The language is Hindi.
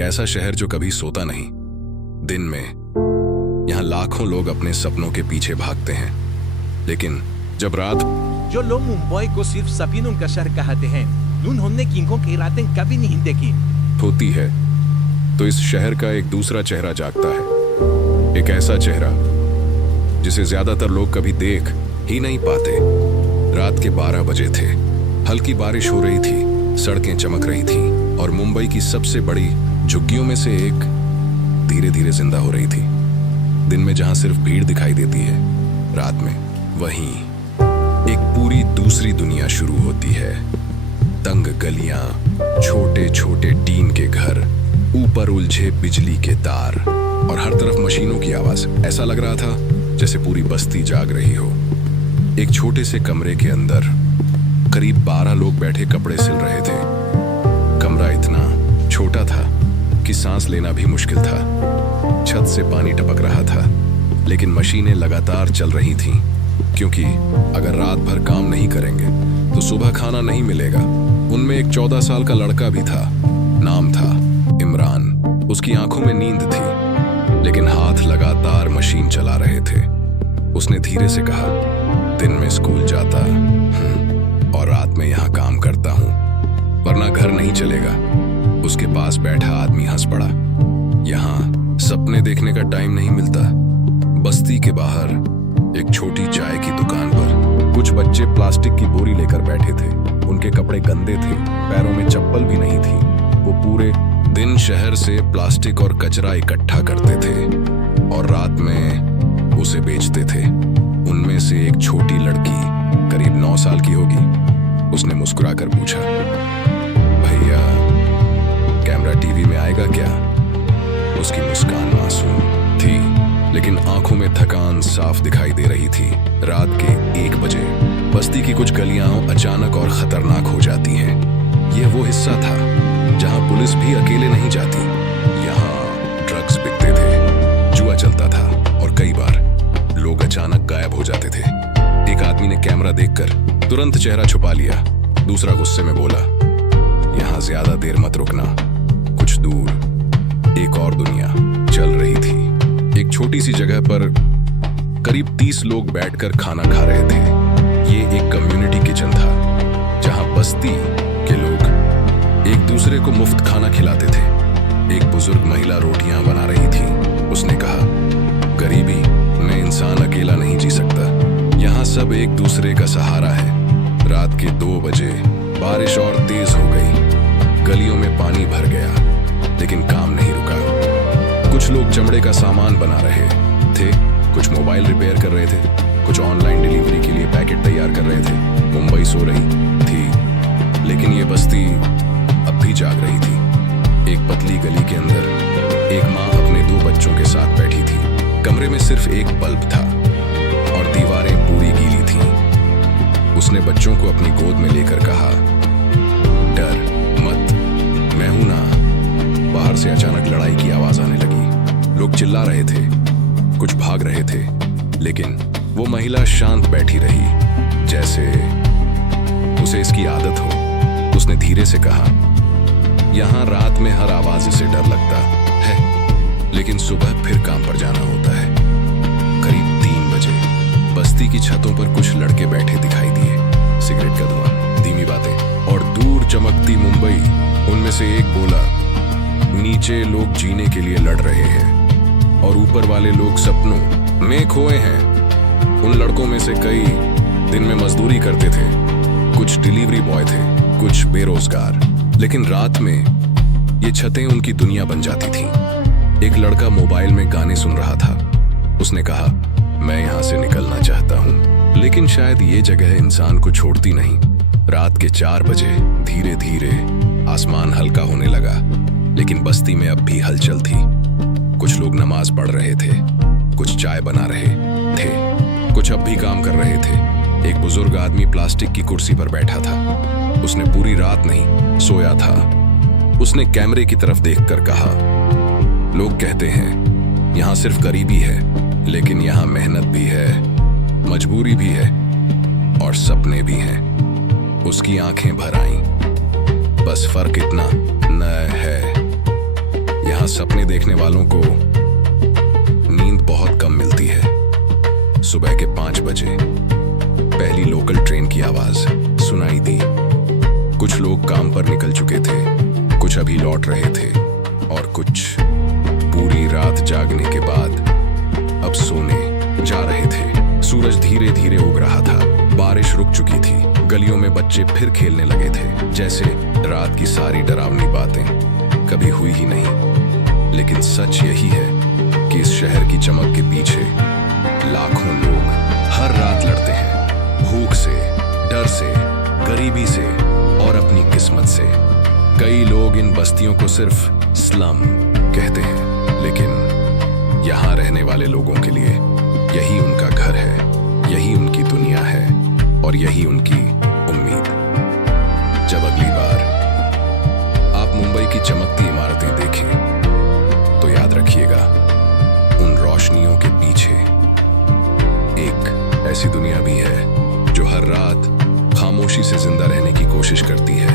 ऐसा शहर जो कभी सोता नहीं। दिन में यहाँ लाखों लोग अपने सपनों के पीछे भागते हैं, लेकिन जब रात जो लोग मुंबई को सिर्फ सपनों का शहर कहते हैं, उन्होंने किंगों की रातें कभी नहीं देखी होती है, तो इस शहर का एक दूसरा चेहरा जागता है। एक ऐसा चेहरा जिसे ज्यादातर लोग कभी देख ही नहीं पाते। रात के 12 बजे थे। हल्की बारिश हो रही थी, सड़कें चमक रही थीं और मुंबई की सबसे बड़ी झुग्गियों में से एक धीरे धीरे जिंदा हो रही थी। दिन में जहां सिर्फ भीड़ दिखाई देती है, रात में वहीं एक पूरी दूसरी दुनिया शुरू होती है। तंग गलियां, छोटे छोटे टीन के घर, ऊपर उलझे बिजली के तार और हर तरफ मशीनों की आवाज। ऐसा लग रहा था जैसे पूरी बस्ती जाग रही हो। एक छोटे से कमरे के अंदर करीब 12 लोग बैठे कपड़े सिल रहे थे। कमरा इतना छोटा था कि सांस लेना भी मुश्किल था। छत से पानी टपक रहा था, लेकिन मशीनें लगातार चल रही थीं, क्योंकि अगर रात भर काम नहीं करेंगे तो सुबह खाना नहीं मिलेगा। उनमें एक 14 साल का लड़का भी था। नाम था इमरान। उसकी आंखों में नींद थी, लेकिन हाथ लगातार मशीन चला रहे थे। उसने धीरे से कहा, दिन में स्कूल जाता और रात में यहाँ काम करता हूँ, वरना घर नहीं चलेगा। उसके पास बैठा आदमी हंस पड़ा। यहाँ सपने देखने का टाइम नहीं मिलता। बस्ती के बाहर एक छोटी चाय की दुकान पर कुछ बच्चे प्लास्टिक की बोरी लेकर बैठे थे। उनके कपड़े गंदे थे, पैरों में चप्पल भी नहीं थी। वो पूरे दिन शहर से प्लास्टिक और कचरा इकट्ठा करते थे और रात में उसे बेचते थे। उनमें से एक छोटी लड़की करीब 9 साल की होगी। उसने मुस्कुराकर पूछा, भैया कैमरा टीवी में आएगा क्या? उसकी मुस्कान मासूम थी, लेकिन आंखों में थकान साफ दिखाई दे रही थी। रात के 1 बजे बस्ती की कुछ गलियां अचानक और खतरनाक हो जाती हैं। यह वो हिस्सा था जहां पुलिस भी अकेले नहीं जाती। यहाँ ड्रग्स बिकते थे, जुआ चलता था और कई बार लोग अचानक गायब हो जाते थे। एक आदमी ने कैमरा देखकर तुरंत चेहरा छुपा लिया। दूसरा गुस्से में बोला, यहाँ ज्यादा देर मत रुकना। कुछ दूर एक और दुनिया चल रही थी। एक छोटी सी जगह पर करीब 30 लोग बैठकर खाना खा रहे थे। ये एक कम्युनिटी किचन था, जहां बस्ती के लोग एक दूसरे को मुफ्त खाना खिलाते थे। एक बुजुर्ग महिला रोटियां बना रही थी। उसने कहा, गरीबी में इंसान अकेला नहीं जी सकता, यहाँ सब एक दूसरे का सहारा है। रात के 2 बजे बारिश और तेज हो गई। गलियों में पानी भर गया, लेकिन काम नहीं रुका। कुछ लोग चमड़े का सामान बना रहे थे, कुछ मोबाइल रिपेयर कर रहे थे, कुछ ऑनलाइन डिलीवरी के लिए पैकेट तैयार कर रहे थे। मुंबई सो रही थी, लेकिन ये बस्ती अब भी जाग रही थी। एक पतली गली के अंदर एक माँ अपने 2 बच्चों के साथ बैठी थी। कमरे में सिर्फ एक बल्ब था और दीवारें पूरी गीली थीं। उसने बच्चों को अपनी गोद में लेकर कहा, डर मत, मैं हूं ना। बाहर से अचानक लड़ाई की आवाज आने लगी। लोग चिल्ला रहे थे, कुछ भाग रहे थे, लेकिन वो महिला शांत बैठी रही, जैसे उसे इसकी आदत हो। उसने धीरे से कहा, यहाँ रात में हर आवाज से डर लगता है, लेकिन सुबह फिर काम पर जाना होता है। करीब 3 बजे बस्ती की छतों पर कुछ लड़के बैठे दिखाई दिए। सिगरेट का धुआं, धीमी बातें और दूर चमकती मुंबई। उनमें से एक बोला, नीचे लोग जीने के लिए लड़ रहे हैं और ऊपर वाले लोग सपनों में खोए हैं। उन लड़कों में से कई दिन में मजदूरी करते थे, कुछ डिलीवरी बॉय थे, कुछ बेरोजगार, लेकिन रात में ये छतें उनकी दुनिया बन जाती थीं। एक लड़का मोबाइल में गाने सुन रहा था। उसने कहा, मैं यहाँ से निकलना चाहता हूँ, लेकिन शायद ये जगह इंसान को छोड़ती नहीं। रात के 4 बजे धीरे धीरे आसमान हल्का होने लगा, लेकिन बस्ती में अब भी हलचल थी। कुछ लोग नमाज पढ़ रहे थे, कुछ चाय बना रहे थे, कुछ अब भी काम कर रहे थे। एक बुजुर्ग आदमी प्लास्टिक की कुर्सी पर बैठा था। उसने पूरी रात नहीं सोया था। उसने कैमरे की तरफ देखकर कहा, लोग कहते हैं यहाँ सिर्फ गरीबी है, लेकिन यहाँ मेहनत भी है, मजबूरी भी है और सपने भी हैं। उसकी आंखें भर आईं। बस फर्क इतना न है यहाँ सपने देखने वालों को नींद बहुत कम मिलती है। सुबह के 5 बजे पहली लोकल ट्रेन की आवाज सुनाई दी। कुछ लोग काम पर निकल चुके थे, कुछ अभी लौट रहे थे और कुछ पूरी रात जागने के बाद अब सोने जा रहे थे। सूरज धीरे धीरे उग रहा था, बारिश रुक चुकी थी, गलियों में बच्चे फिर खेलने लगे थे, जैसे रात की सारी डरावनी बातें कभी हुई ही नहीं। लेकिन सच यही है कि इस शहर की चमक के पीछे लाखों लोग हर रात लड़ते हैं, भूख से, डर से, गरीबी से और अपनी किस्मत से। कई लोग इन बस्तियों को सिर्फ स्लम कहते हैं, लेकिन यहाँ रहने वाले लोगों के लिए यही उनका घर है, यही उनकी दुनिया है और यही उनकी उम्मीद। जब अगली बार आप मुंबई की चमकती इमारतें देखें तो याद रखिएगा, उन रोशनियों के पीछे एक ऐसी दुनिया भी है जो हर रात खामोशी से जिंदा रहने की कोशिश करती है।